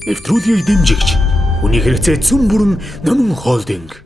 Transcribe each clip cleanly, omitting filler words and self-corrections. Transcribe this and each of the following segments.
Нэвтрүүлгийг дэмжигч хүний хэрэгцээ цөм бүрэн Номон Холдинг.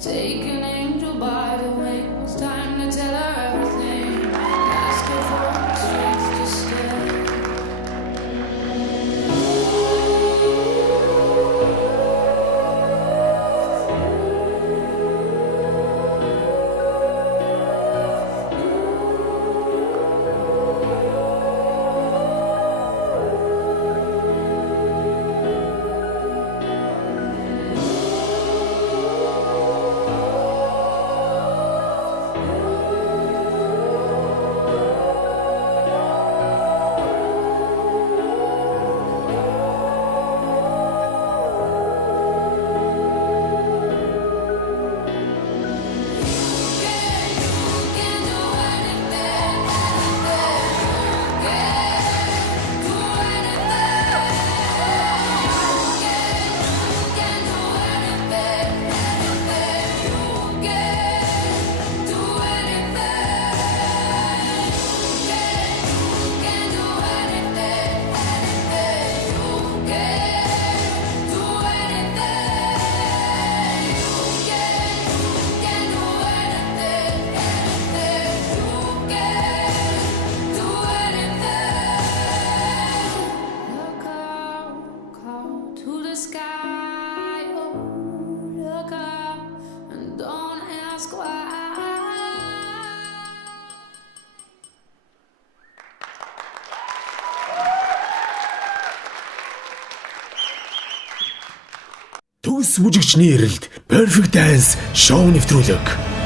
Take an angel by the wings, time to tell her everything. Ask her for the strength to stay. Төгс бүжигчний эрэлд Perfect Dance шоу нэвтрүүлэг.